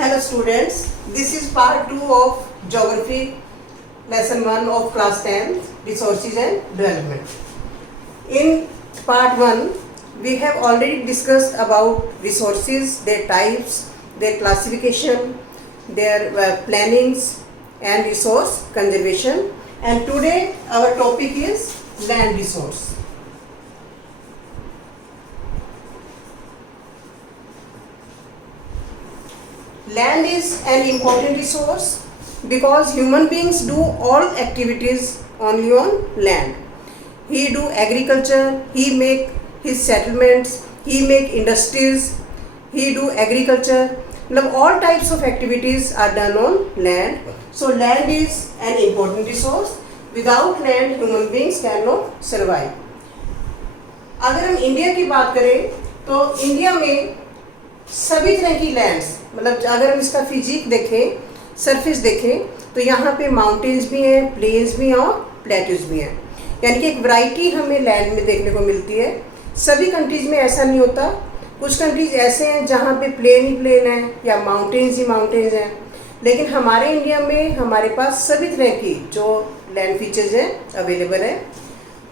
Hello students, this is part 2 of Geography lesson 1 of class 10 Resources and Development. In part 1 we have already discussed about resources, their types, their classification, their plannings and resource conservation, and today our topic is land resource. Land is an important resource because human beings do all activities only on land. He do agriculture, he make his settlements, he make industries, he do agriculture. All types of activities are done on land. So land is an important resource. Without land human beings cannot survive. अगर हम India की बात करें तो India में सभी तरह की लैंड्स, मतलब अगर हम इसका फिजिक देखें, सरफेस देखें, तो यहाँ पे माउंटेन्स भी हैं, प्लेन्स भी हैं और प्लेट्यूज भी हैं, यानी कि एक वैरायटी हमें लैंड में देखने को मिलती है. सभी कंट्रीज़ में ऐसा नहीं होता. कुछ कंट्रीज़ ऐसे हैं जहाँ पे प्लेन ही प्लेन है या माउंटेन्स ही माउंटेन्स हैं, लेकिन हमारे इंडिया में हमारे पास सभी तरह की जो लैंड फीचर्स हैं अवेलेबल है.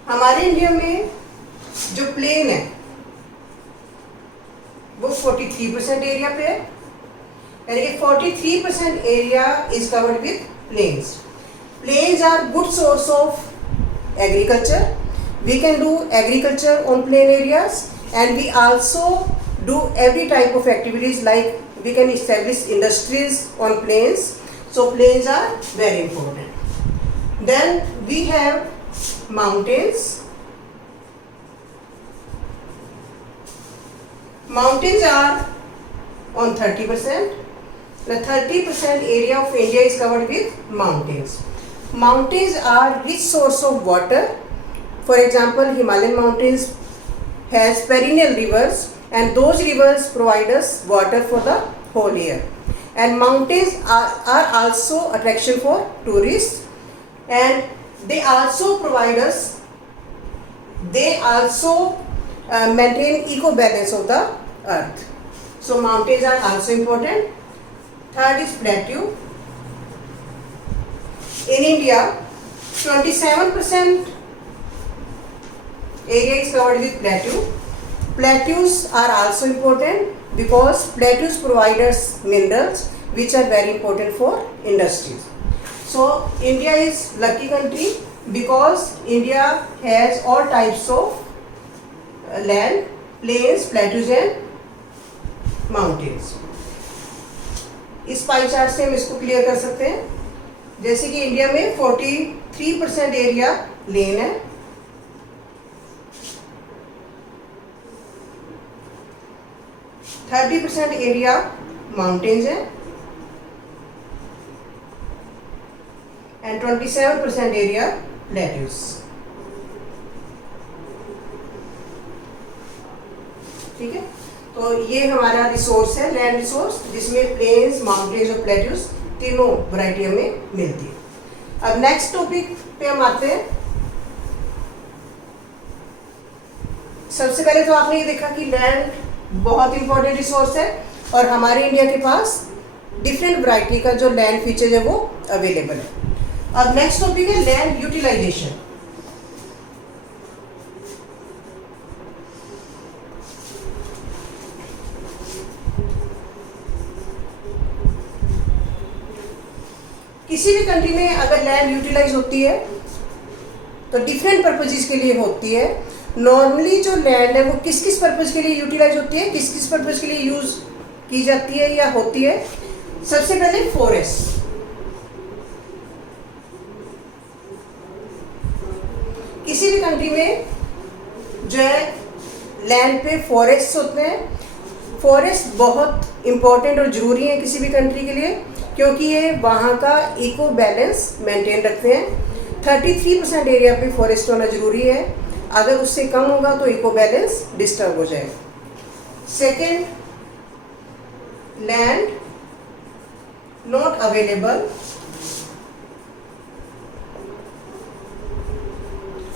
हमारे इंडिया में जो प्लेन है वो 43% एरिया पे है, यानी कि 43% area is covered with plains. Plains are good source of agriculture. We can do agriculture on plain areas and we also do every type of activities, like we can establish industries on plains. So plains are very important. Then we have mountains. Mountains are on 30%. The 30% area of India is covered with mountains. Mountains are rich source of water. For example, Himalayan mountains has perennial rivers, and those rivers provide us water for the whole year. And mountains are also attraction for tourists, and they also provide us, they also maintain eco balance of the earth. So mountains are also important. Third is plateau. In India 27% area is covered with plateau. Plateaus are also important because plateaus provide us minerals which are very important for industries. So India is lucky country because India has all types of land, plains, plateaus and mountains. इस pie chart से हम इसको clear कर सकते हैं. जैसे कि India में 43% एरिया लेन है, 30% एरिया माउंटेन्स है एंड 27% एरिया प्लेट्यूज. ठीक है, तो ये हमारा रिसोर्स है, लैंड रिसोर्स, जिसमें प्लेन्स, माउंटेन्स और प्लेट्यूज तीनों वैरायटी हमें मिलती है. अब नेक्स्ट टॉपिक पे हम आते हैं. सबसे पहले तो आपने ये देखा कि लैंड बहुत इंपॉर्टेंट रिसोर्स है और हमारे इंडिया के पास डिफरेंट वैरायटी का जो लैंड फीचर है वो अवेलेबल है. अब नेक्स्ट टॉपिक है लैंड यूटिलाइजेशन. किसी भी कंट्री में अगर लैंड यूटिलाइज होती है तो डिफरेंट पर्पजेस के लिए होती है. नॉर्मली जो लैंड है वो किस किस पर्पज के लिए यूटिलाइज होती है, किस किस पर्पज के लिए यूज की जाती है या होती है. सबसे पहले फॉरेस्ट. किसी भी कंट्री में जो है लैंड पे फॉरेस्ट होते हैं. फॉरेस्ट बहुत इंपॉर्टेंट और ज़रूरी है किसी भी कंट्री के लिए क्योंकि ये वहाँ का इको बैलेंस मेंटेन रखते हैं. 33% एरिया पे फॉरेस्ट होना ज़रूरी है. अगर उससे कम होगा तो इको बैलेंस डिस्टर्ब हो जाएगा. Second, land not available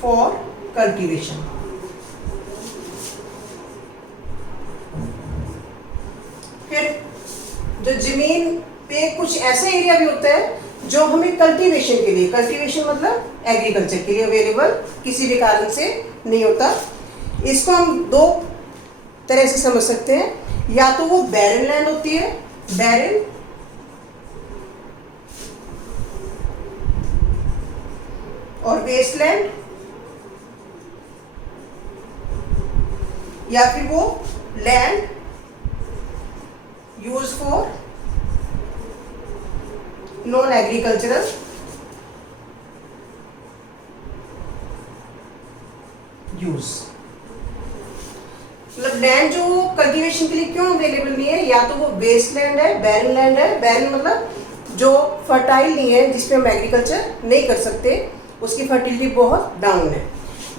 for cultivation. फिर जो जमीन पे कुछ ऐसा एरिया भी होता है जो हमें कल्टीवेशन के लिए, कल्टीवेशन मतलब एग्रीकल्चर के लिए अवेलेबल किसी भी कारण से नहीं होता। इसको हम दो तरह से समझ सकते हैं, या तो वो बैरन लैंड होती है, बैरन, और वेस्टलैंड, या फिर वो land use for non agricultural use. मतलब लैंड जो कल्टीवेशन के लिए क्यों अवेलेबल नहीं है, या तो वो वेस्टलैंड है, बैरन लैंड है, बैरन मतलब जो फर्टाइल नहीं है, जिसपे हम एग्रीकल्चर नहीं कर सकते, उसकी फर्टिलिटी बहुत डाउन है,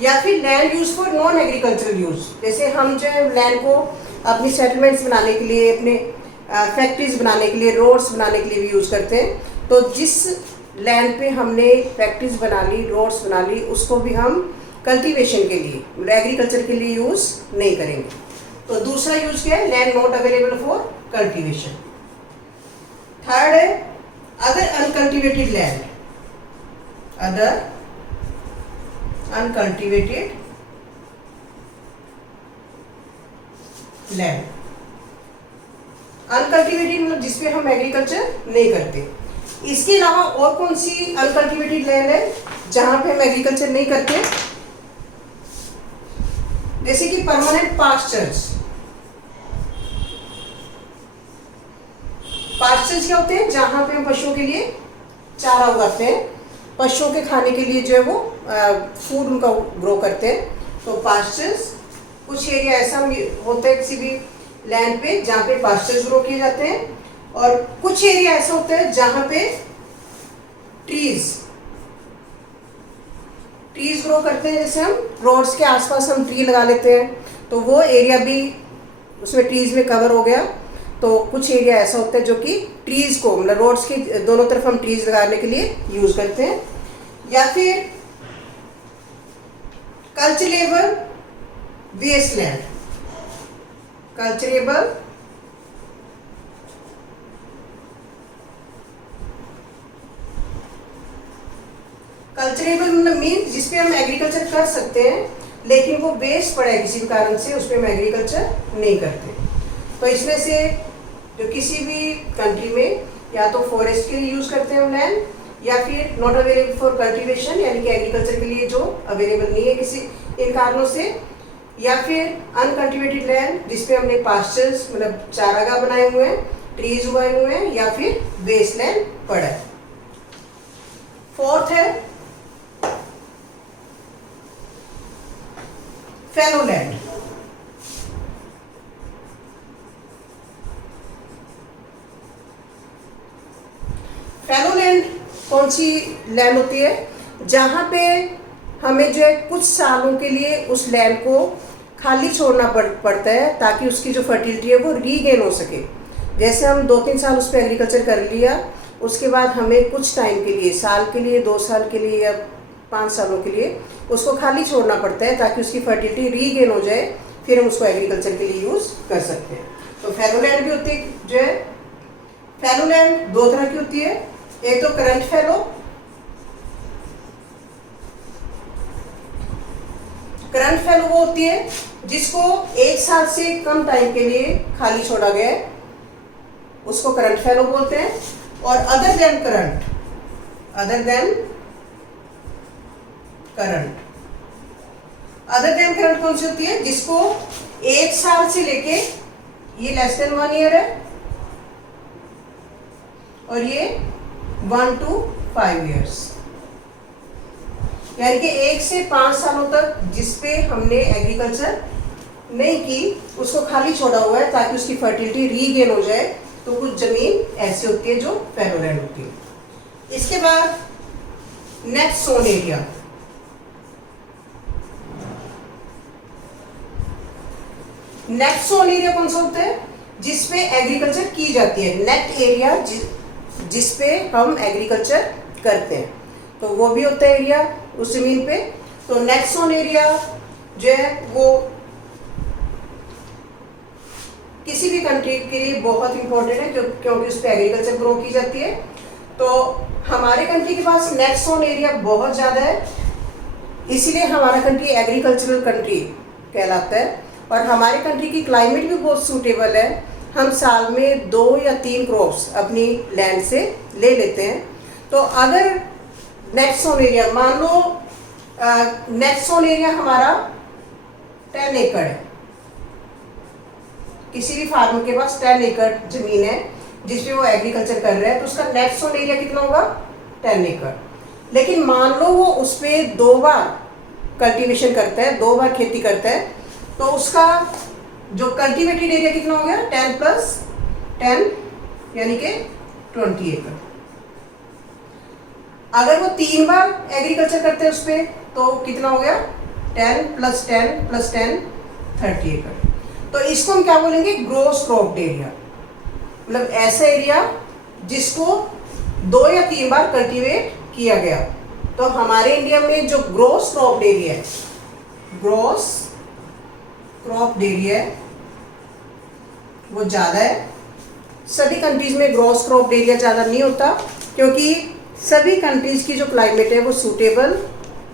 या फिर land use for non agricultural use. जैसे हम जो है लैंड को अपनी सेटलमेंट्स बनाने के लिए, अपने फैक्ट्रीज बनाने के लिए, रोड्स बनाने के लिए भी यूज करते हैं। तो जिस लैंड पे हमने फैक्ट्रीज बना ली, रोड्स बना ली, उसको भी हम कल्टीवेशन के लिए, मतलब एग्रीकल्चर के लिए यूज नहीं करेंगे। तो दूसरा यूज क्या है, land not available for cultivation. Third है other uncultivated land, other uncultivated land. Uncultivated मतलब जिसपे हम एग्रीकल्चर नहीं करते। इसके अलावा और कौन सी अनकल्टिवेटेड लैंड है जहां पे हम एग्रीकल्चर नहीं करते, जैसे कि परमानेंट पास्चर्स। पास्चर्स क्या होते हैं, जहां पे हम पशुओं के लिए चारा उगाते हैं, पशुओं के खाने के लिए जो है वो फूड उनका ग्रो करते हैं। तो पास्चर्स, कुछ एरिया ऐसा होता है किसी भी लैंड पे जहाँ पे पास्चर्स ग्रो किए जाते हैं, और कुछ एरिया ऐसा होता है जहाँ पे ट्रीज ग्रो करते हैं। जैसे हम रोड्स के आसपास हम ट्री लगा लेते हैं, तो वो एरिया भी उसमें ट्रीज में कवर हो गया। तो कुछ एरिया ऐसा होता है जो कि ट्रीज को, मतलब रोड्स के दोनों तरफ हम ट्रीज लगाने के लिए यूज करते हैं। या फिर कल्चरेबल वेस्टलैंड, कल्चरेबल मतलब मीन जिसपे हम एग्रीकल्चर कर सकते हैं, लेकिन वो वेस्ट पड़ा है किसी भी कारण से, उस पर हम एग्रीकल्चर नहीं करते। तो इसमें से जो किसी भी कंट्री में या तो फॉरेस्ट के लिए यूज करते हैं हम लैंड, या फिर नॉट अवेलेबल फॉर कल्टीवेशन, यानी कि एग्रीकल्चर के लिए जो अवेलेबल नहीं है किसी इन कारणों से, या फिर अनकल्टिवेटेड लैंड जिसपे हमने पास्चर्स मतलब चारागाह बनाए हुए हैं, ट्रीज उगाए हुए हैं, या फिर वेस्टलैंड पड़ा है। फोर्थ है फैलो लैंड। फैलो लैंड कौन सी लैंड होती है, जहां पे हमें जो है कुछ सालों के लिए उस लैंड को खाली छोड़ना पड़ता है, ताकि उसकी जो फर्टिलिटी है वो रीगेन हो सके। जैसे हम 2-3 साल उस पर एग्रीकल्चर कर लिया, उसके बाद हमें कुछ टाइम के लिए, साल के लिए, 2 साल के लिए, या 5 सालों के लिए उसको खाली छोड़ना पड़ता है, ताकि उसकी फर्टिलिटी रीगेन हो जाए, फिर हम उसको एग्रीकल्चर के लिए यूज कर सकते हैं। तो फैलो लैंड भी होती है, जो है फैलो लैंड 2 तरह की होती है। एक तो करंट फैलो, करंट फैलो वो होती है जिसको 1 साल से कम टाइम के लिए खाली छोड़ा गया है, उसको करंट फैलो बोलते हैं। और other than current, other than current, other than current कौन सी होती है, जिसको 1 साल से लेके, ये लेस देन 1 ईयर है, और ये 1 to 5 ईयर्स, यानी कि 1 से 5 सालों तक जिसपे हमने एग्रीकल्चर नहीं की, उसको खाली छोड़ा हुआ है, ताकि उसकी फर्टिलिटी रीगेन हो जाए। तो कुछ जमीन ऐसी होती है जो फैलो लैंड होती है। इसके बाद next sown area, next sown area कौन सा होता है, जिसपे एग्रीकल्चर की जाती है, नेट एरिया जिसपे हम एग्रीकल्चर करते हैं, तो वो भी होता है एरिया उस जमीन पे। तो नेक्स्ट सोन एरिया जो है वो किसी भी कंट्री के लिए बहुत इंपॉर्टेंट है क्योंकि उस पर एग्रीकल्चर ग्रो की जाती है। तो हमारे कंट्री के पास नेट सोन एरिया बहुत ज़्यादा है, इसीलिए हमारा कंट्री एग्रीकल्चरल कंट्री कहलाता है। और हमारे कंट्री की क्लाइमेट भी बहुत सूटेबल है, हम साल में 2 या 3 क्रॉप्स अपनी लैंड से ले लेते हैं। तो अगर नेट सोन एरिया, मान लो नेट सोन एरिया हमारा 10 एकड़ है, किसी भी फार्मर के पास 10 एकड़ जमीन है जिसपे वो एग्रीकल्चर कर रहे हैं, तो उसका नेट सोन एरिया कितना होगा? 10 एकड़। लेकिन मान लो वो उस पर 2 बार कल्टीवेशन करता है, 2 बार खेती करता है, तो उसका जो कल्टीवेटेड एरिया कितना हो गया? 10 + 10 यानी कि 20 एकड़। अगर वो 3 बार एग्रीकल्चर करते हैं उस पर, तो कितना हो गया? 10 + 10 + 10 30 एकड़। तो इसको हम क्या बोलेंगे? ग्रोस क्रॉप्ड एरिया, मतलब ऐसा एरिया जिसको 2 या 3 बार कल्टीवेट किया गया। तो हमारे इंडिया में जो ग्रोस क्रॉप्ड एरिया है, ग्रोस क्रॉप्ड एरिया है वो ज़्यादा है। सभी कंट्रीज में ग्रोस क्रॉप्ड एरिया ज़्यादा नहीं होता, क्योंकि सभी कंट्रीज की जो क्लाइमेट है वो सूटेबल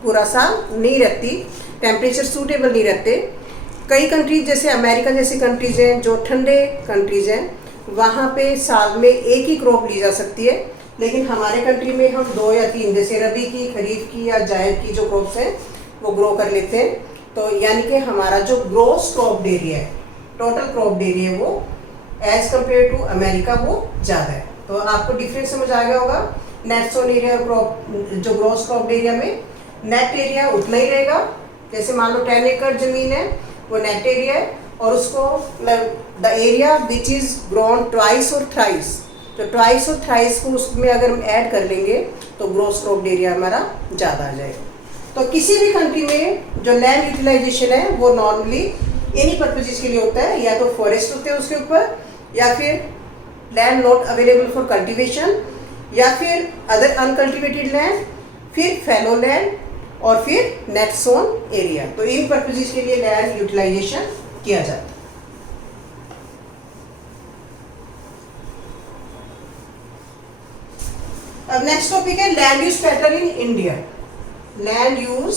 पूरा साल नहीं रहती, टेम्परेचर सूटेबल नहीं रहते। कई कंट्रीज जैसे अमेरिका जैसी कंट्रीज हैं जो ठंडे कंट्रीज हैं, वहाँ पे साल में एक ही क्रॉप ली जा सकती है। लेकिन हमारे कंट्री में हम 2 या 3, जैसे रबी की, खरीफ की या जायद की जो क्रॉप्स हैं वो ग्रो कर लेते हैं। तो यानी कि हमारा जो ग्रोस क्रॉप्ड एरिया है, टोटल क्रॉप्ड एरिया है, वो एज कम्पेयर टू अमेरिका वो ज़्यादा है। तो आपको डिफरेंस समझ आ गया होगा नेट सोन एरिया और क्रॉप, जो ग्रोस क्रॉप्ड एरिया में नेट एरिया उतना ही रहेगा। जैसे मान लो 10 एकड़ ज़मीन है, वो नेट एरिया है, और उसको the area which is grown twice और थ्राइस, तो ट्वाइस और थ्राइस को उसमें अगर हम ऐड कर लेंगे तो ग्रोस क्रॉप्ड एरिया हमारा ज़्यादा आ जाएगा। तो किसी भी कंट्री में जो लैंड यूटिलाइजेशन है वो नॉर्मली इन्हीं पर्पजेज के लिए होता है, या तो फॉरेस्ट होते हैं उसके ऊपर, या फिर land not available for cultivation, या फिर अदर अनकल्टिवेटेड लैंड, फिर फैलो लैंड, और फिर नेट सोन एरिया। तो इन पर्पजेज के लिए लैंड यूटिलाइजेशन किया जाता है। अब नेक्स्ट टॉपिक है land use pattern in India. Land use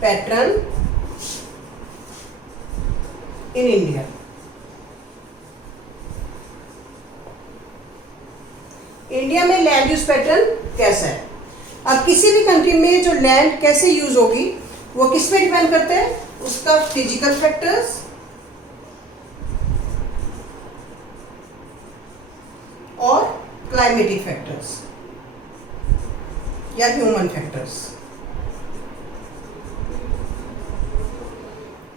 pattern in India. India में लैंड यूज पैटर्न कैसा है? अब किसी भी कंट्री में जो लैंड कैसे यूज होगी वो किस पे डिपेंड करता है? उसका फिजिकल फैक्टर्स और क्लाइमेटिक फैक्टर्स या ह्यूमन फैक्टर्स।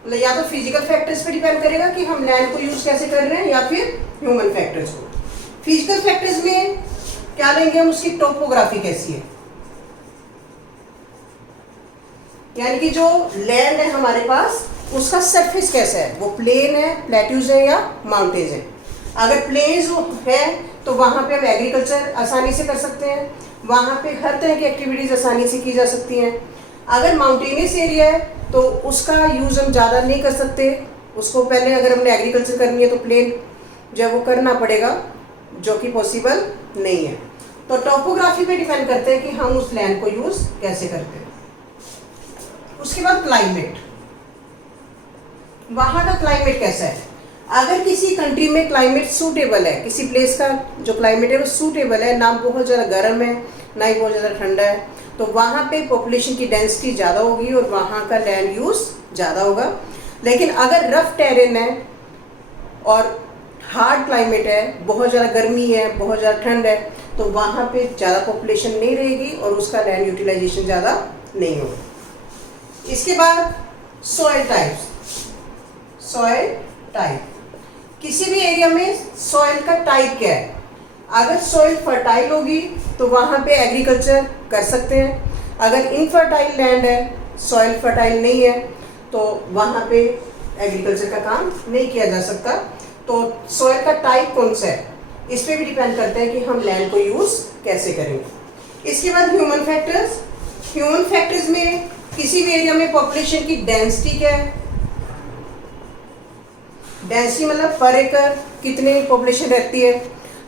मतलब या तो फिजिकल फैक्टर्स पे डिपेंड करेगा कि हम लैंड को यूज कैसे कर रहे हैं, या फिर ह्यूमन फैक्टर्स को। फिजिकल फैक्टर्स में क्या लेंगे हम? उसकी टोपोग्राफी कैसी है, यानी कि जो लैंड है हमारे पास उसका सरफेस कैसा है, वो प्लेन है, प्लेट्यूज है या माउंटेन्स है। अगर प्लेन्स है तो वहाँ पे हम एग्रीकल्चर आसानी से कर सकते हैं, वहाँ पे हर तरह की एक्टिविटीज़ आसानी से की जा सकती हैं। अगर माउंटेनियस एरिया है तो उसका यूज़ हम ज़्यादा नहीं कर सकते, उसको पहले अगर हमने एग्रीकल्चर करनी है तो प्लेन जो है वो करना पड़ेगा, जो कि पॉसिबल नहीं है। तो टोपोग्राफी पे डिपेंड करते हैं कि हम उस लैंड को यूज़ कैसे करते हैं। उसके बाद क्लाइमेट, वहाँ का क्लाइमेट कैसा है। अगर किसी कंट्री में क्लाइमेट सूटेबल है, किसी प्लेस का जो क्लाइमेट है वो सूटेबल है, ना बहुत ज़्यादा गर्म है ना ही बहुत ज़्यादा ठंडा है, तो वहाँ पे पॉपुलेशन की डेंसिटी ज़्यादा होगी और वहाँ का लैंड यूज़ ज़्यादा होगा। लेकिन अगर रफ टेरेन है और हार्ड क्लाइमेट है, बहुत ज़्यादा गर्मी है, बहुत ज़्यादा ठंड है, तो वहाँ पे ज़्यादा पॉपुलेशन नहीं रहेगी और उसका लैंड यूटिलाइजेशन ज़्यादा नहीं होगा। इसके बाद सॉइल टाइप्स। सॉइल टाइप, किसी भी एरिया में सॉइल का टाइप क्या है। अगर सॉइल फर्टाइल होगी तो वहाँ पे एग्रीकल्चर कर सकते हैं। अगर इनफर्टाइल लैंड है, सॉइल फर्टाइल नहीं है, तो वहाँ पे एग्रीकल्चर का काम नहीं किया जा सकता। तो सॉइल का टाइप कौन सा है, इस पे भी डिपेंड करता है कि हम लैंड को यूज़ कैसे करेंगे। इसके बाद ह्यूमन फैक्टर्स। ह्यूमन फैक्टर्स में किसी भी एरिया में पॉपुलेशन की डेंसिटी क्या है, डेंसिटी मतलब पर एकड़ कितनी पॉपुलेशन रहती है।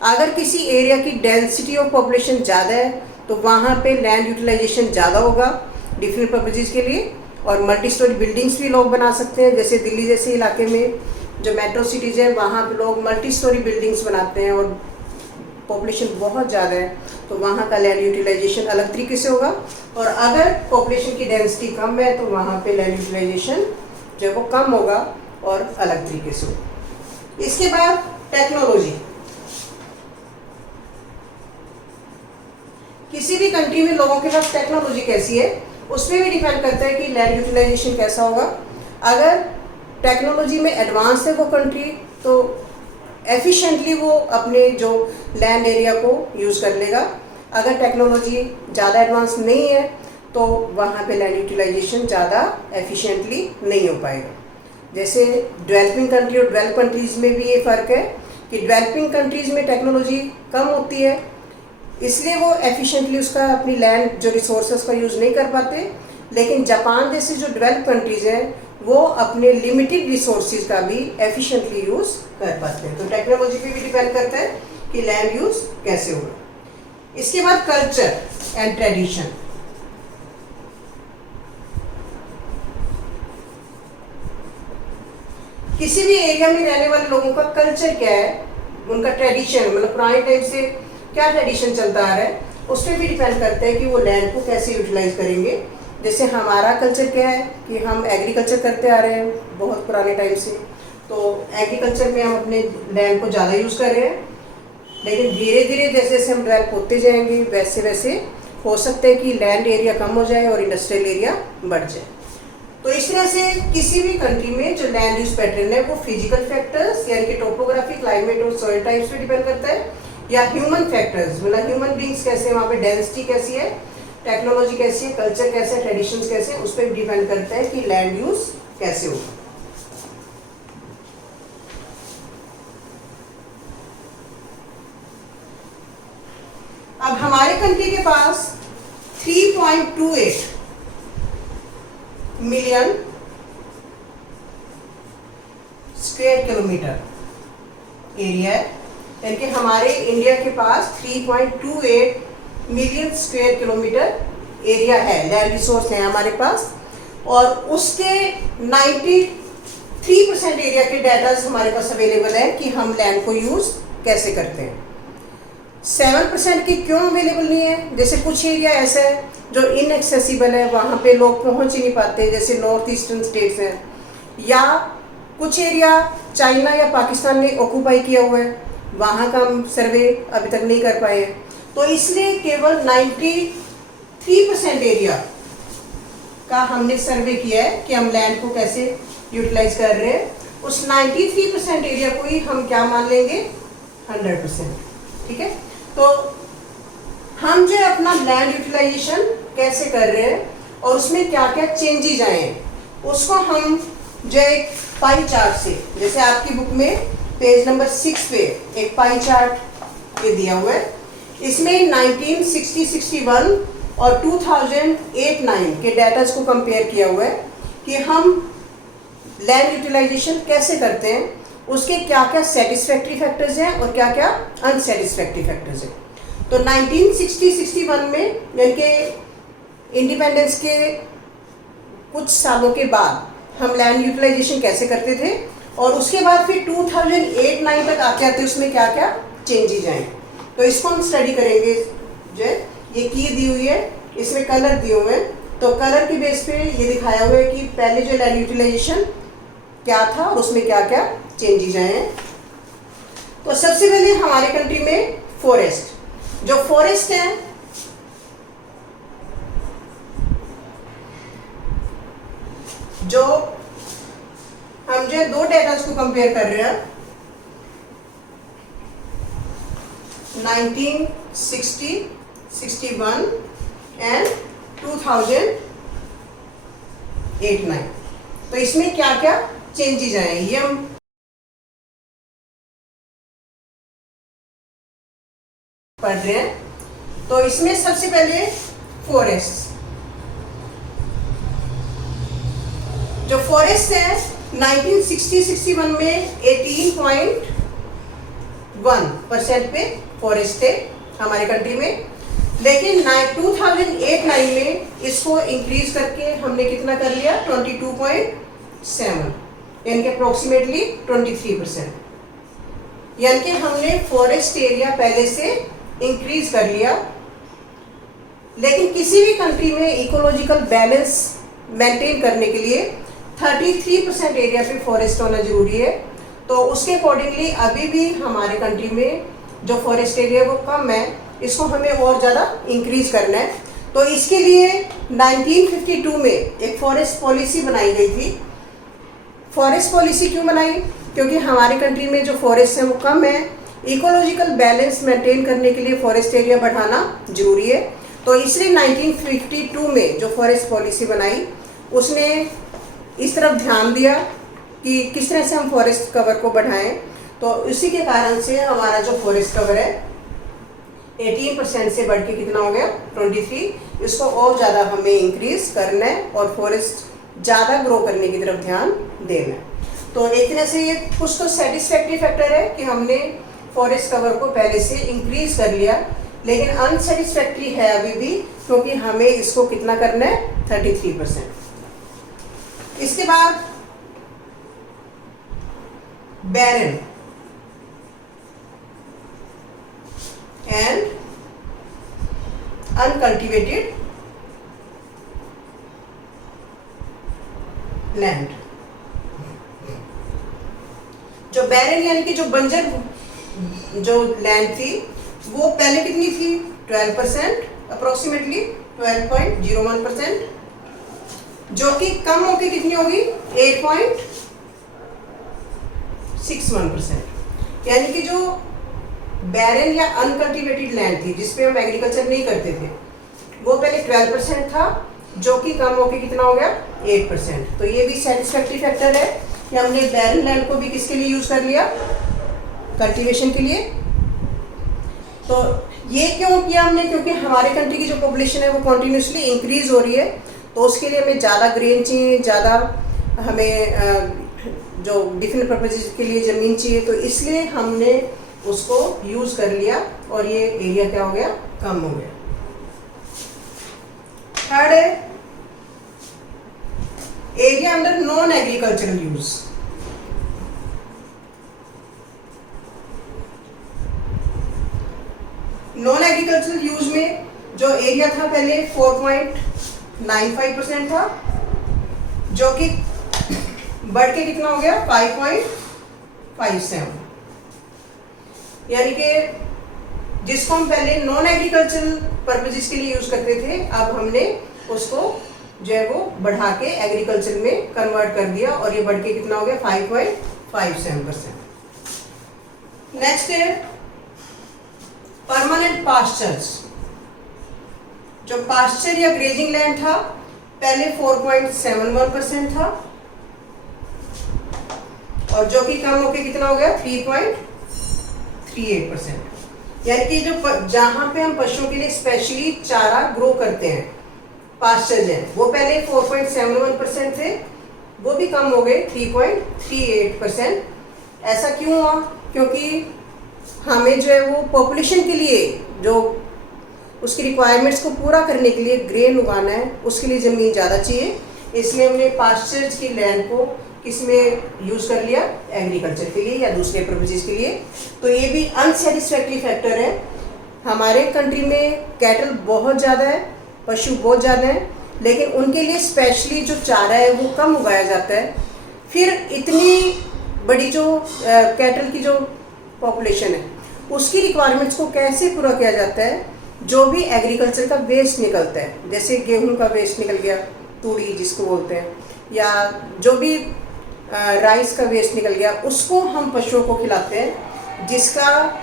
अगर किसी एरिया की डेंसिटी ऑफ पॉपुलेशन ज़्यादा है तो वहाँ पे लैंड यूटिलाइजेशन ज़्यादा होगा डिफरेंट पर्पजेज़ के लिए। और मल्टी स्टोरी बिल्डिंग्स भी लोग बना सकते हैं, जैसे दिल्ली जैसे इलाके में जो मेट्रो सिटीज़ है वहाँ पे लोग मल्टी स्टोरी बिल्डिंग्स बनाते हैं और पॉपुलेशन बहुत ज़्यादा है तो वहाँ का लैंड यूटिलाइजेशन अलग तरीके से होगा। और अगर पॉपुलेशन की डेंसिटी कम है तो वहाँ पे लैंड यूटिलाइजेशन जो है वो कम होगा और अलग तरीके से होगा। इसके बाद टेक्नोलॉजी। किसी भी कंट्री में लोगों के पास टेक्नोलॉजी कैसी है उस पर भी डिपेंड करता है कि लैंड यूटिलाइजेशन कैसा होगा। अगर टेक्नोलॉजी में एडवांस है वो कंट्री तो एफिशिएंटली वो अपने जो लैंड एरिया को यूज़ कर लेगा। अगर टेक्नोलॉजी ज़्यादा एडवांस नहीं है तो वहाँ पे लैंड यूटिलाइजेशन ज़्यादा एफिशिएंटली नहीं हो पाएगा। जैसे डेवलपिंग कंट्री और डेवलप कंट्रीज़ में भी ये फ़र्क है कि डेवलपिंग कंट्रीज़ में टेक्नोलॉजी कम होती है इसलिए वो एफिशिएंटली उसका अपनी लैंड जो रिसोर्सेज का यूज़ नहीं कर पाते। लेकिन जापान जैसे जो डेवलप कंट्रीज़ हैं वो अपने लिमिटेड रिसोर्सेज का भी एफिशिएंटली यूज़ कर पाते हैं। तो टेक्नोलॉजी पे भी डिपेंड करता है कि लैंड यूज़ कैसे होगा। इसके बाद कल्चर एंड ट्रेडिशन। किसी भी एरिया में रहने वाले लोगों का कल्चर क्या है, उनका ट्रेडिशन मतलब पुराने टाइम से क्या ट्रेडिशन चलता आ रहा है उस पर भी डिपेंड करता है कि वो लैंड को कैसे यूटिलाइज करेंगे। जैसे हमारा कल्चर क्या है कि हम एग्रीकल्चर करते आ रहे हैं बहुत पुराने टाइम से, तो एग्रीकल्चर में हम अपने लैंड को ज़्यादा यूज़ कर रहे हैं। लेकिन धीरे धीरे जैसे जैसे हम डेवलप होते जाएंगे वैसे वैसे हो सकता है कि लैंड एरिया कम हो जाए और इंडस्ट्रियल एरिया बढ़ जाए। तो इस तरह से किसी भी कंट्री में जो लैंड यूज पैटर्न है वो फिजिकल फैक्टर्स यानी कि टोपोग्राफी, क्लाइमेट और सॉइल टाइप्स पे डिपेंड करता है, या ह्यूमन फैक्टर्स मतलब ह्यूमन बींग्स कैसे, वहाँ पे डेंसिटी कैसी है, टेक्नोलॉजी कैसी है, कल्चर कैसे है, ट्रेडिशंस कैसे हैं, उस पर डिपेंड करता है कि लैंड यूज कैसे होगा। अब हमारे कंट्री के पास 3.28 मिलियन स्क्वायर किलोमीटर एरिया है, यानी कि हमारे इंडिया के पास 3.28 मिलियन स्क्वायर किलोमीटर एरिया है, लैंड रिसोर्स है हमारे पास। और उसके 93% एरिया के डाटाज हमारे पास अवेलेबल है कि हम लैंड को यूज़ कैसे करते हैं। 7% की क्यों अवेलेबल नहीं है, जैसे कुछ एरिया ऐसा है जो इनएक्सेसिबल है, वहाँ पे लोग पहुँच ही नहीं पाते, जैसे नॉर्थ ईस्टर्न स्टेट्स हैं, या कुछ एरिया चाइना या पाकिस्तान ने ऑक्यूपाई किया हुआ है, वहाँ का हम सर्वे अभी तक नहीं कर पाए हैं। तो इसलिए केवल 93% एरिया का हमने सर्वे किया है कि हम लैंड को कैसे यूटिलाइज कर रहे हैं। उस 93% एरिया को ही हम क्या मान लेंगे, 100%। ठीक है, तो हम जो अपना लैंड यूटिलाइजेशन कैसे कर रहे हैं और उसमें क्या क्या चेंजेज आए हैं उसको हम जो एक पाई चार्ट से, जैसे आपकी बुक में पेज नंबर 6 पे एक पाई चार्ट ये दिया हुआ है, इसमें 1960-61 और 2008-9 के डाटाज को कंपेयर किया हुआ है कि हम लैंड यूटिलाइजेशन कैसे करते हैं, उसके क्या क्या सेटिस्फैक्ट्री फैक्टर्स हैं और क्या क्या अनसेटिस्फैक्ट्री फैक्टर्स हैं। तो 1960-61 में यानी कि इंडिपेंडेंस के कुछ सालों के बाद हम लैंड यूटिलाइजेशन कैसे करते थे, और उसके बाद फिर 2008-9 तक आते आते उसमें क्या क्या चेंजेज आए, तो इसको हम स्टडी करेंगे। जो ये की दी हुई है, इसमें कलर दिए हुए हैं, तो कलर की बेस पे ये दिखाया हुआ है कि पहले जो लैंड यूटिलाइजेशन क्या था और उसमें क्या क्या चेंजेज आए हैं। तो सबसे पहले हमारे कंट्री में फॉरेस्ट, जो फॉरेस्ट है जो हम जो दो डेटास को कंपेयर कर रहे हैं 1960, 61 एंड 2008-9, तो इसमें क्या क्या चेंजेस आए ये हम पढ़ रहे हैं। तो इसमें सबसे पहले फॉरेस्ट, जो फॉरेस्ट है 1960-61 में 18.1% पे फॉरेस्ट थे हमारे कंट्री में, लेकिन 2008-9 में इसको इंक्रीज करके हमने कितना कर लिया 22.7, यानी कि अप्रोक्सीमेटली 23%, यानी कि हमने फॉरेस्ट एरिया पहले से इंक्रीज कर लिया। लेकिन किसी भी कंट्री में इकोलॉजिकल बैलेंस मेंटेन करने के लिए 33% एरिया पे फॉरेस्ट होना जरूरी है। तो उसके अकॉर्डिंगली अभी भी हमारे कंट्री में जो फॉरेस्ट एरिया वो कम है, इसको हमें और ज़्यादा इंक्रीज करना है। तो इसके लिए 1952 में एक फॉरेस्ट पॉलिसी बनाई गई थी। फॉरेस्ट पॉलिसी क्यों बनाई? क्योंकि हमारे कंट्री में जो फॉरेस्ट है वो कम है, इकोलॉजिकल बैलेंस मेंटेन करने के लिए फॉरेस्ट एरिया बढ़ाना जरूरी है। तो इसलिए 1952 में जो फॉरेस्ट पॉलिसी बनाई उसने इस तरफ ध्यान दिया कि किस तरह से हम फॉरेस्ट कवर को बढ़ाएं। तो इसी के कारण से हमारा जो फॉरेस्ट कवर है 18% से बढ़ के कितना हो गया 23। इसको और ज़्यादा हमें इंक्रीज करना है और फॉरेस्ट ज़्यादा ग्रो करने की तरफ ध्यान देना है। तो एक तरह से ये कुछ तो सेटिस्फैक्ट्री फैक्टर है कि हमने फॉरेस्ट कवर को पहले से इंक्रीज कर लिया, लेकिन अनसेटिस्फैक्ट्री है अभी भी, क्योंकि हमें इसको कितना करना है 33%। इसके बाद barren and uncultivated लैंड। जो बैरन यानी कि जो बंजर जो लैंड थी वो पहले कितनी थी 12%, अप्रोक्सीमेटली 12.01%, जो कि कम होकर कितनी होगी 8.61%। यानी कि जो बैरन या अनकल्टिवेटेड लैंड थी जिसपे हम एग्रीकल्चर नहीं करते थे वो पहले 12% था, जो कि कम होकर कितना हो गया 8%। तो ये भी सेटिस्फैक्ट्री फैक्टर है कि हमने बैरन लैंड को भी किसके लिए यूज कर लिया, कल्टीवेशन के लिए। तो ये क्यों किया हमने? क्योंकि हमारे कंट्री की जो पॉपुलेशन है वो कॉन्टिन्यूसली इंक्रीज हो रही है, तो उसके लिए हमें ज़्यादा ग्रेन चाहिए, ज़्यादा हमें जो डिफरेंट पर्पजेज के लिए ज़मीन चाहिए, तो इसलिए हमने उसको यूज कर लिया और ये एरिया क्या हो गया कम हो गया। थर्ड है area under non agricultural use. Non agricultural use में जो एरिया था पहले 4.95% था, जो कि बढ़ के कितना हो गया 5.57, यानी कि जिसको हम पहले नॉन एग्रीकल्चरल पर्पजेस के लिए यूज करते थे, अब हमने उसको जो है वो बढ़ा के एग्रीकल्चर में कन्वर्ट कर दिया और ये बढ़ के कितना हो गया 5.57%। नेक्स्ट है परमानेंट पास्चर्स। जो पास्चर या ग्रेजिंग लैंड था पहले 4.71% था और जो कि कम होके कितना हो गया 3.38%। यानी कि जो जहां पे हम पशुओं के लिए स्पेशली चारा ग्रो करते हैं, पास्चर्स हैं, वो पहले 4.71% थे, वो भी कम हो गए 3.38%। ऐसा क्यों हुआ? क्योंकि हमें जो है वो पॉपुलेशन के लिए जो उसकी रिक्वायरमेंट्स को पूरा करने के लिए ग्रेन उगाना है, उसके लिए ज़मीन ज़्यादा चाहिए, इसलिए हमने पास्चर्स की लैंड को किसमें यूज़ कर लिया, एग्रीकल्चर के लिए या दूसरे पर्पजेस के लिए। तो ये भी अनसेटिस्फैक्ट्री फैक्टर है। हमारे कंट्री में कैटल बहुत ज़्यादा है, पशु बहुत ज़्यादा है, लेकिन उनके लिए स्पेशली जो चारा है वो कम उगाया जाता है। फिर इतनी बड़ी जो कैटल की जो पॉपुलेशन है उसकी रिक्वायरमेंट्स को कैसे पूरा किया जाता है? जो भी एग्रीकल्चर का वेस्ट निकलता है, जैसे गेहूं का वेस्ट निकल गया, तूड़ी जिसको बोलते हैं, या जो भी राइस का वेस्ट निकल गया, उसको हम पशुओं को खिलाते हैं, जिसका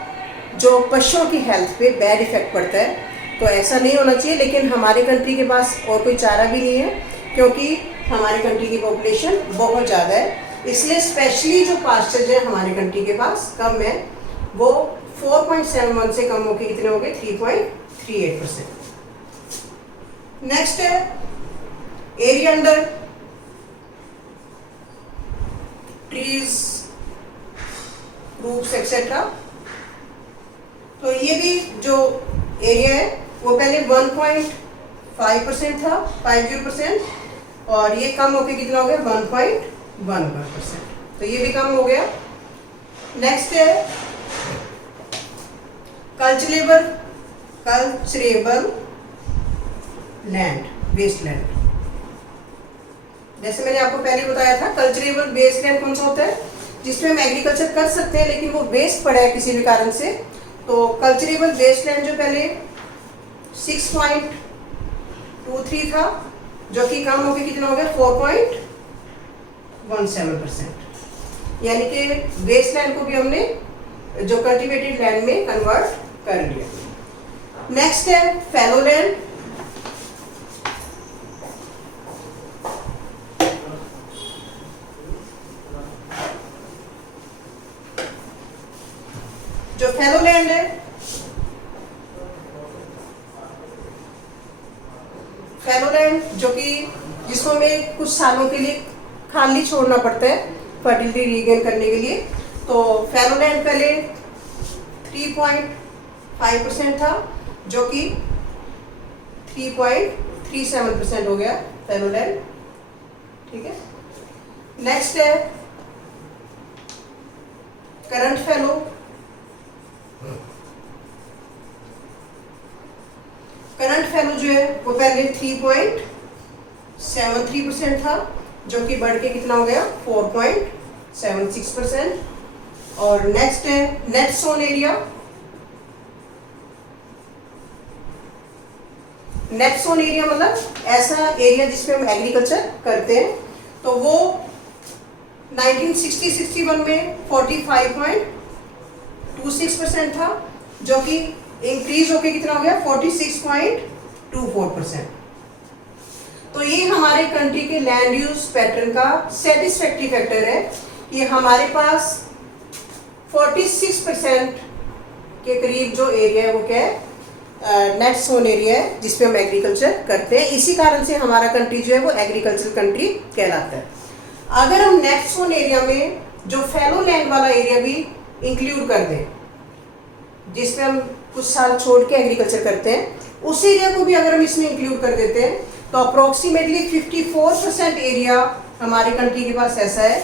जो पशुओं की हेल्थ पे बैड इफेक्ट पड़ता है। तो ऐसा नहीं होना चाहिए, लेकिन हमारे कंट्री के पास और कोई चारा भी नहीं है, क्योंकि हमारे कंट्री की पॉपुलेशन बहुत ज़्यादा है, इसलिए स्पेशली जो पास्चर्स है हमारे कंट्री के पास कम है, वो 4.71 से कम होकर कितने हो गए 3.38%। नेक्स्ट है area under trees, fruits etcetera. तो ये भी जो एरिया है वो पहले 1.5% था, 50%, और ये कम होके कितना हो गया 1.11%। तो ये भी कम हो गया। नेक्स्ट है कल्चरेबल लैंड, वेस्ट लैंड। जैसे मैंने आपको पहले बताया था, कल्चरेबल वेस्ट लैंड कौन सा होता है, जिसमें हम एग्रीकल्चर कर सकते हैं लेकिन वो वेस्ट पड़ा है किसी भी कारण से। तो कल्चरेबल वेस्ट लैंड जो पहले 6.23 था, जो कि कम होकर कितना हो गया 4.17%। यानी कि वेस्ट लैंड को भी हमने जो कल्टिवेटेड लैंड में कन्वर्ट कर लिया। नेक्स्ट है फैलो लैंड। जो फैलो लैंड है, फैलो लैंड जो कि जिसको हमें कुछ सालों के लिए खाली छोड़ना पड़ता है फर्टिलिटी रीगेन करने के लिए। तो फैलो लैंड पहले 3.5% था, जो कि 3.37% हो गया फैलो लैंड। ठीक है। नेक्स्ट है करंट फैलो। करंट फैलो जो है वो पहले 3.73% था, जो कि बढ़ के कितना हो गया 4.76%। और नेक्स्ट है net sown area. Net sown area मतलब ऐसा एरिया जिसमें हम एग्रीकल्चर करते हैं। तो वो 1960-61 में 45.26% था, जो कि इंक्रीज होके कितना हो गया 46.24%। तो ये हमारे कंट्री के लैंड यूज पैटर्न का सेटिस्फैक्ट्री फैक्टर है। ये हमारे पास 46% के करीब जो एरिया है वो क्या है, नेट सोन एरिया है जिसपे हम एग्रीकल्चर करते हैं। इसी कारण से हमारा कंट्री जो है वो एग्रीकल्चर कंट्री कहलाता है। अगर हम नेट सोन एरिया में जो फैलो लैंड वाला एरिया भी इंक्लूड कर दें, जिसमें हम कुछ साल छोड़ के एग्रीकल्चर करते हैं, उस एरिया को भी अगर हम इसमें इंक्लूड कर देते हैं तो अप्रोक्सीमेटली 54% एरिया हमारे कंट्री के पास ऐसा है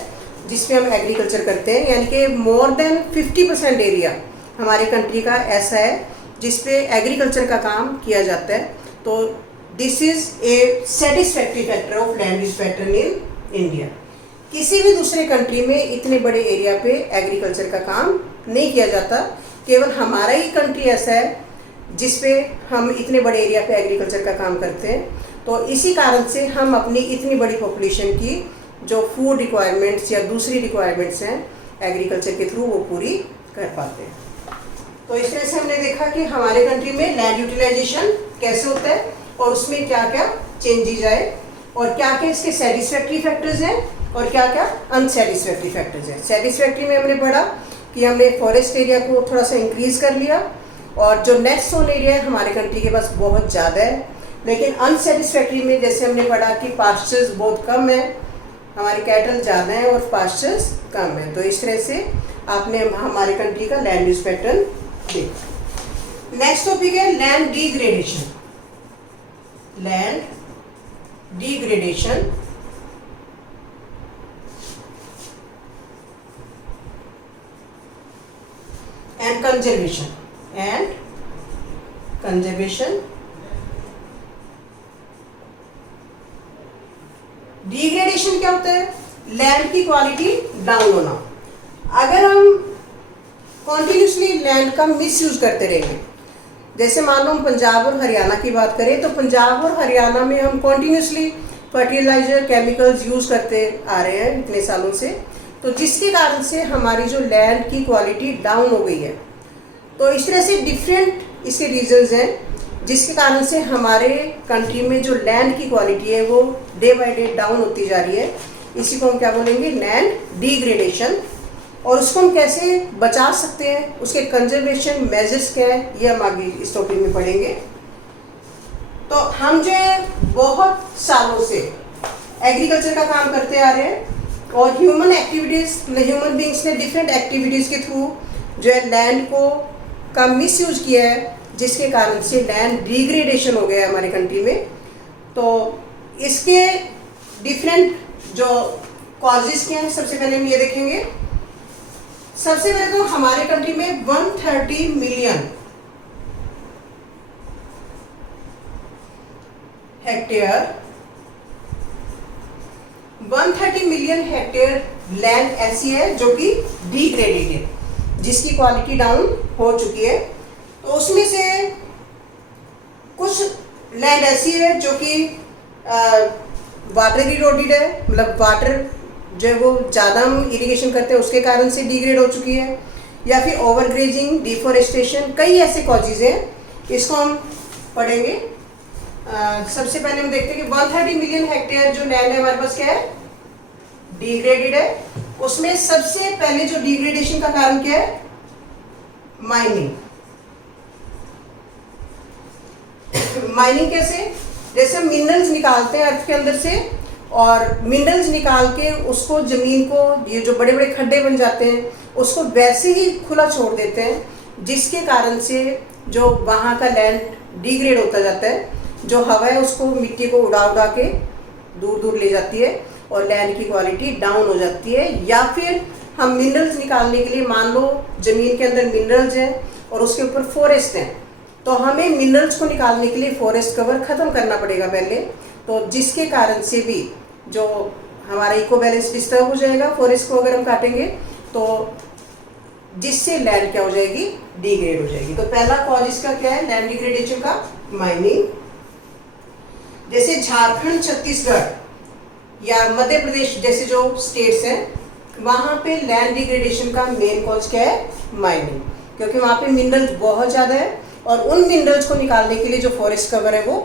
जिसमें हम एग्रीकल्चर करते हैं। यानी कि मोर देन 50% एरिया हमारे कंट्री का ऐसा है जिसपे एग्रीकल्चर का काम किया जाता है। तो this is a satisfactory factor of land use pattern in India. किसी भी दूसरे कंट्री में इतने बड़े एरिया पे एग्रीकल्चर का काम नहीं किया जाता, केवल हमारा ही कंट्री ऐसा है जिसपे हम इतने बड़े एरिया पे एग्रीकल्चर का काम करते हैं। तो इसी कारण से हम अपनी इतनी बड़ी पॉपुलेशन की जो फूड रिक्वायरमेंट्स या दूसरी रिक्वायरमेंट्स हैं एग्रीकल्चर के थ्रू वो पूरी कर पाते हैं। तो इस तरह से हमने देखा कि हमारे कंट्री में लैंड यूटिलाइजेशन कैसे होता है और उसमें क्या क्या चेंजेज आए और क्या क्या इसके सेटिस्फैक्ट्री फैक्टर्स हैं और क्या क्या अनसेटिस्फैक्ट्री फैक्टर्स हैं। सेटिस्फैक्ट्री में हमने पढ़ा कि हमने फॉरेस्ट एरिया को थोड़ा सा इंक्रीज कर लिया और जो नेट सोन एरिया है हमारे कंट्री के पास बहुत ज़्यादा है। लेकिन अनसेटिस्फैक्ट्री में जैसे हमने पढ़ा कि पास्चर्स बहुत कम है, हमारे कैटल ज़्यादा है और पास्चर्स कम है। तो इस तरह से आपने हमारे कंट्री का लैंड यूज पैटर्न देखा। नेक्स्ट टॉपिक है land degradation. Land degradation and conservation degradation क्या होता है? लैंड की क्वालिटी डाउन होना। अगर हम कॉन्टिन्यूसली लैंड का मिसयूज करते रहेंगे, जैसे मान लो हम पंजाब और हरियाणा की बात करें तो पंजाब और हरियाणा में हम कॉन्टिन्यूसली फर्टिलाइजर केमिकल्स यूज़ करते आ रहे हैं इतने सालों से, तो जिसके कारण से हमारी जो लैंड की क्वालिटी डाउन हो गई है। तो इस तरह से डिफरेंट इसके रीजंस हैं जिसके कारण से हमारे कंट्री में जो लैंड की क्वालिटी है वो डे बाय डे डाउन होती जा रही है। इसी को हम क्या बोलेंगे? Land degradation. और उसको हम कैसे बचा सकते हैं, उसके कंजर्वेशन मेजर्स क्या है, ये हम आगे इस टॉपिक में पढ़ेंगे। तो हम जो है बहुत सालों से एग्रीकल्चर का काम करते आ रहे हैं। और ह्यूमन एक्टिविटीज़, ह्यूमन बींग्स ने डिफरेंट एक्टिविटीज़ के थ्रू जो है लैंड को का मिस यूज किया है, जिसके कारण से लैंड डिग्रेडेशन हो गया है हमारे कंट्री में। तो इसके डिफरेंट जो कॉजेज क्या हैं, सबसे पहले हम ये देखेंगे। सबसे पहले तो हमारे कंट्री में 130 million hectare 130 million hectare land ऐसी है जो कि डिग्रेडेड है, जिसकी क्वालिटी डाउन हो चुकी है। तो उसमें से कुछ लैंड ऐसी है जो कि वाटर इरोडेड है, मतलब वाटर जो है वो ज़्यादा हम इरिगेशन करते हैं उसके कारण से डिग्रेड हो चुकी है, या फिर ओवरग्रेजिंग, डिफॉरेस्टेशन, कई ऐसे कॉजेज हैं। इसको हम पढ़ेंगे। सबसे पहले हम देखते हैं कि 130 मिलियन हेक्टेयर जो लैंड है हमारे पास क्या है, डिग्रेडेड है। उसमें सबसे पहले जो डिग्रेडेशन का कारण क्या है, माइनिंग। माइनिंग कैसे, जैसे हम मिनरल्स निकालते हैं अर्थ के अंदर से, और मिनरल्स निकाल के उसको जमीन को, ये जो बड़े बड़े खड्डे बन जाते हैं उसको वैसे ही खुला छोड़ देते हैं, जिसके कारण से जो वहाँ का लैंड डिग्रेड होता जाता है। जो हवा है उसको, मिट्टी को उड़ा उड़ा के दूर दूर ले जाती है और लैंड की क्वालिटी डाउन हो जाती है। या फिर हम मिनरल्स निकालने के लिए, मान लो जमीन के अंदर मिनरल्स हैं और उसके ऊपर फॉरेस्ट हैं, तो हमें मिनरल्स को निकालने के लिए फॉरेस्ट कवर ख़त्म करना पड़ेगा पहले। तो जिसके कारण से भी जो हमारा इको बैलेंस डिस्टर्ब हो जाएगा, फॉरेस्ट को अगर हम काटेंगे तो जिससे लैंड क्या हो जाएगी, डिग्रेड हो जाएगी। तो पहला कॉज इसका क्या है, लैंड डिग्रेडेशन का, माइनिंग। जैसे झारखंड, छत्तीसगढ़ या मध्य प्रदेश जैसे जो स्टेट्स हैं, वहाँ पे लैंड डिग्रेडेशन का मेन कॉज क्या है, माइनिंग, क्योंकि वहाँ पे मिनरल्स बहुत ज़्यादा है और उन मिनरल्स को निकालने के लिए जो फॉरेस्ट कवर है वो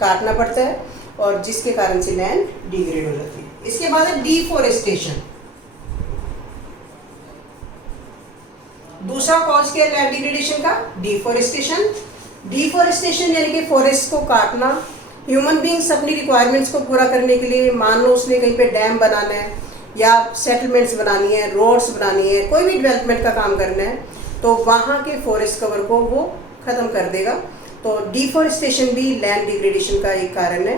काटना पड़ता है, और जिसके कारण से लैंड डिग्रेड हो जाती है। इसके बाद है डिफॉरेस्टेशन। दूसरा कॉज क्या है लैंड डिग्रेडेशन का, डिफॉरेस्टेशन। डिफॉरेस्टेशन यानी कि फॉरेस्ट को काटना। ह्यूमन बींग्स अपनी रिक्वायरमेंट्स को पूरा करने के लिए, मान लो उसने कहीं पे डैम बनाना है या सेटलमेंट्स बनानी है, रोड्स बनानी है, कोई भी डेवलपमेंट का काम करना है, तो वहाँ के फॉरेस्ट कवर को वो ख़त्म कर देगा। तो डिफॉरेस्टेशन भी लैंड डिग्रेडेशन का एक कारण है।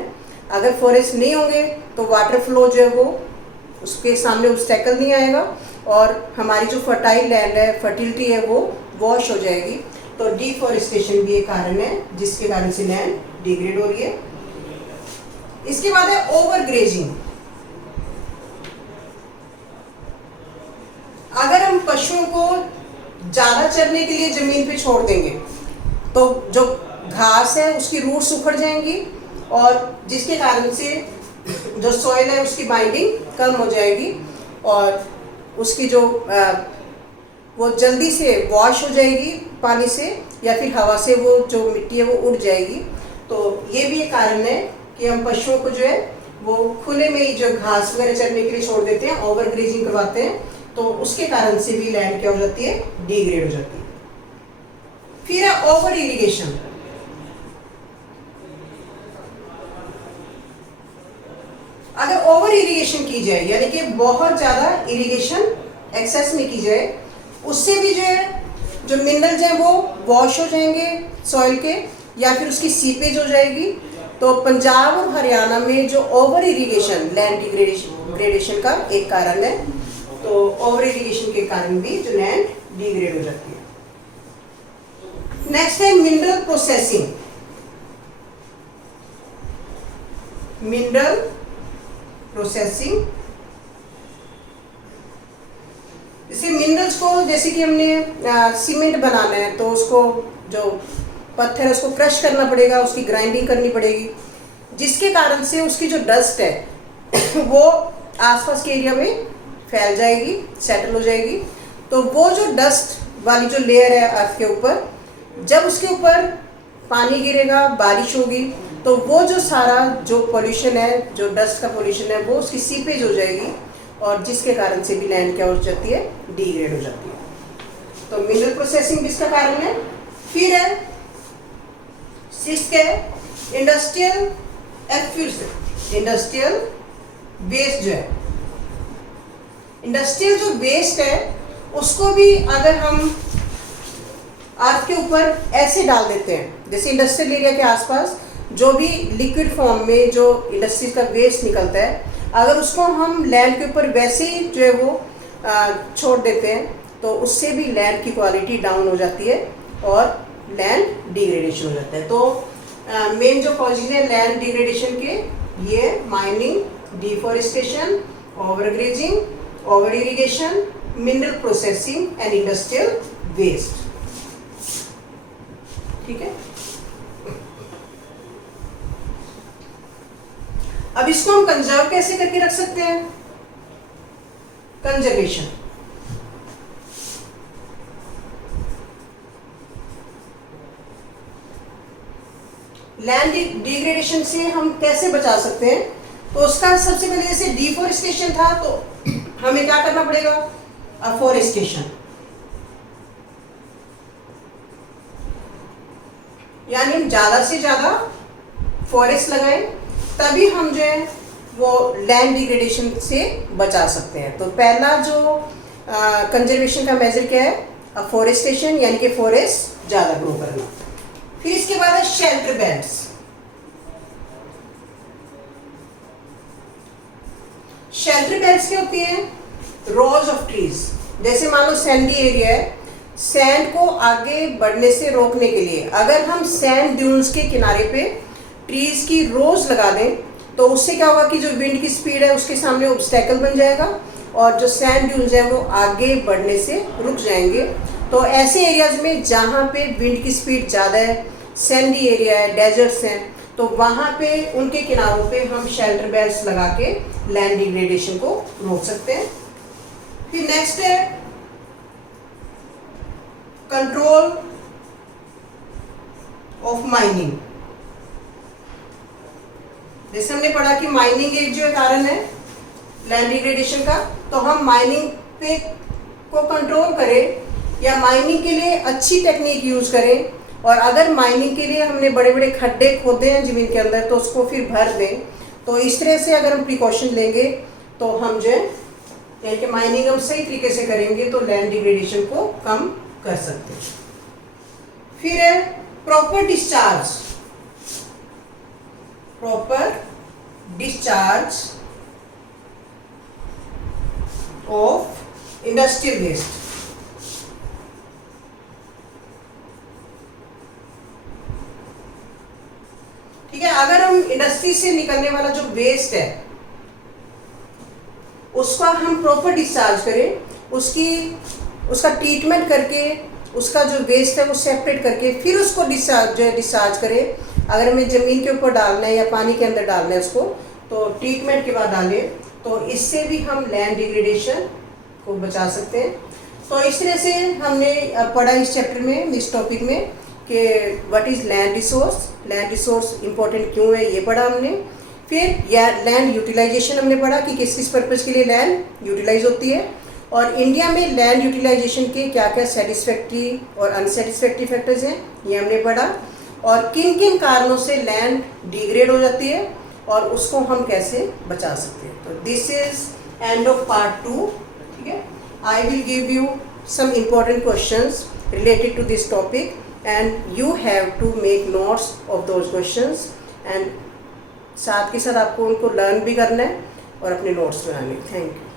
अगर फॉरेस्ट नहीं होंगे तो वाटर फ्लो जो है वो उसके सामने ऑब्स्टेकल नहीं आएगा, और हमारी जो फर्टाइल लैंड है, फर्टिलिटी है, वो वॉश हो जाएगी। तो डिफॉरेस्टेशन भी एक कारण है जिसके कारण से लैंड डिग्रेड हो रही है। इसके बाद है ओवरग्रेजिंग। अगर हम पशुओं को ज़्यादा चरने के लिए ज़मीन पे छोड़ देंगे तो जो घास है उसकी रूट्स उखड़ जाएंगी, और जिसके कारण से जो सॉइल है उसकी बाइंडिंग कम हो जाएगी, और उसकी जो वो जल्दी से वॉश हो जाएगी पानी से, या फिर हवा से वो जो मिट्टी है वो उड़ जाएगी। तो ये भी एक कारण है कि हम पशुओं को जो है वो खुले में ही जो घास वगैरह चरने के लिए छोड़ देते हैं, ओवरग्रेजिंग करवाते हैं, तो उसके कारण से भी लैंड क्या हो जाती है, डिग्रेड हो जाती है। फिर है ओवर इरिगेशन। अगर ओवर इरिगेशन की जाए, यानी कि बहुत ज़्यादा इरिगेशन एक्सेस में की जाए, उससे भी जो है जो मिनरल्स हैं वो वॉश हो जाएंगे सॉइल के, या फिर उसकी सीपेज हो जाएगी। तो पंजाब और हरियाणा में जो ओवर इरिगेशन लैंड डिग्रेडेशन का एक कारण है, तो ओवर इरिगेशन के कारण भी जो लैंड डिग्रेड हो जाती है। नेक्स्ट है मिनरल प्रोसेसिंग। मिनरल प्रोसेसिंग, जैसे मिनरल्स को, जैसे कि हमने सीमेंट बनाना है तो उसको जो पत्थर है उसको क्रश करना पड़ेगा, उसकी ग्राइंडिंग करनी पड़ेगी, जिसके कारण से उसकी जो डस्ट है वो आसपास के एरिया में फैल जाएगी, सेटल हो जाएगी। तो वो जो डस्ट वाली जो लेयर है अर्थ के ऊपर, जब उसके ऊपर पानी गिरेगा, बारिश होगी, तो वो जो सारा जो पोल्यूशन है, जो डस्ट का पोल्यूशन है, वो उसकी सीपेज हो जाएगी, और जिसके कारण से भी लैंड क्या हो जाती है, डिग्रेड हो जाती है। तो मिनरल प्रोसेसिंग भी इसका कारण है। फिर है सिक्स्थ है इंडस्ट्रियल एफ्यूज। इंडस्ट्रियल वेस्ट जो है इंडस्ट्रियल जो वेस्ट है उसको भी अगर हम अर्थ के ऊपर ऐसे डाल देते हैं, जैसे इंडस्ट्रियल एरिया के आसपास जो भी लिक्विड फॉर्म में जो इंडस्ट्री का वेस्ट निकलता है, अगर उसको हम लैंड के ऊपर वैसे ही जो है वो छोड़ देते हैं तो उससे भी लैंड की क्वालिटी डाउन हो जाती है और लैंड डिग्रेडेशन हो जाता है। तो मेन जो कॉजेज है लैंड डिग्रेडेशन के, ये mining, deforestation, overgrazing, over irrigation, mineral processing and industrial waste. ठीक है, अब इसको हम कंजर्व कैसे करके रख सकते हैं? कंजर्वेशन, लैंड डिग्रेडेशन से हम कैसे बचा सकते हैं? तो उसका सबसे पहले जैसे डिफॉरेस्टेशन था तो हमें क्या करना पड़ेगा? अफॉरेस्टेशन, यानी हम ज्यादा से ज्यादा फॉरेस्ट लगाएं, तभी हम जो है वो लैंड डिग्रेडेशन से बचा सकते हैं। तो पहला जो कंजर्वेशन का मेजर क्या है? अफॉरेस्टेशन, यानी कि फॉरेस्ट ज्यादा ग्रो करना। फिर इसके बाद है शेल्टर बेल्ट्स। शेल्टर बेल्ट्स क्या होती हैं? रोज ऑफ ट्रीज। जैसे मान लो सैंडी एरिया है, सैंड को आगे बढ़ने से रोकने के लिए अगर हम सैंड ड्यून्स के किनारे पे ट्रीज की रोज लगा दें तो उससे क्या होगा कि जो विंड की स्पीड है उसके सामने ऑब्स्टेकल बन जाएगा और जो सैंड ड्यून्स है वो आगे बढ़ने से रुक जाएंगे। तो ऐसे एरियाज में जहाँ पे विंड की स्पीड ज़्यादा है, सैंडी एरिया है, डेजर्ट्स हैं, तो वहाँ पे उनके किनारों पे हम शेल्टर बेल्ट्स लगा के लैंड डिग्रेडेशन को रोक सकते हैं। फिर नेक्स्ट है कंट्रोल ऑफ माइनिंग। जैसे हमने पढ़ा कि माइनिंग एक जो कारण है लैंड डिग्रेडेशन का, तो हम माइनिंग पे को कंट्रोल करें या माइनिंग के लिए अच्छी टेक्निक यूज करें। और अगर माइनिंग के लिए हमने बड़े बड़े खड्डे खोदे हैं जमीन के अंदर तो उसको फिर भर दें। तो इस तरह से अगर हम प्रिकॉशन लेंगे तो हम जो है यानी कि माइनिंग हम सही तरीके से करेंगे तो लैंड डिग्रेडेशन को कम कर सकते हैं। फिर है proper discharge, proper discharge of industrial waste. ठीक है, अगर हम इंडस्ट्री से निकलने वाला जो वेस्ट है उसका हम प्रॉपर डिस्चार्ज करें, उसका ट्रीटमेंट करके उसका जो वेस्ट है वो सेपरेट करके फिर उसको डिस्चार्ज करें। अगर हमें ज़मीन के ऊपर डालना है या पानी के अंदर डालना है उसको, तो ट्रीटमेंट के बाद डालें, तो इससे भी हम लैंड डिग्रेडेशन को बचा सकते हैं। तो इस तरह से हमने पढ़ा इस चैप्टर में, इस टॉपिक में, कि what is land resource, land resource important क्यों है ये पढ़ा हमने। फिर या लैंड यूटिलाइजेशन हमने पढ़ा कि किस किस पर्पज़ के लिए लैंड यूटिलाइज होती है, और इंडिया में लैंड यूटिलाइजेशन के क्या क्या सेटिस्फैक्ट्री और अनसेटिस्फैक्ट्री फैक्टर्स हैं ये हमने पढ़ा, और किन किन कारणों से लैंड डिग्रेड हो जाती है और उसको हम कैसे बचा सकते हैं। तो this is end of part 2। ठीक है, I will give you some important questions related to this topic and you have to make notes of those questions, and साथ के साथ आपको उनको लर्न भी करना है और अपने नोट्स बनाने। Thank you.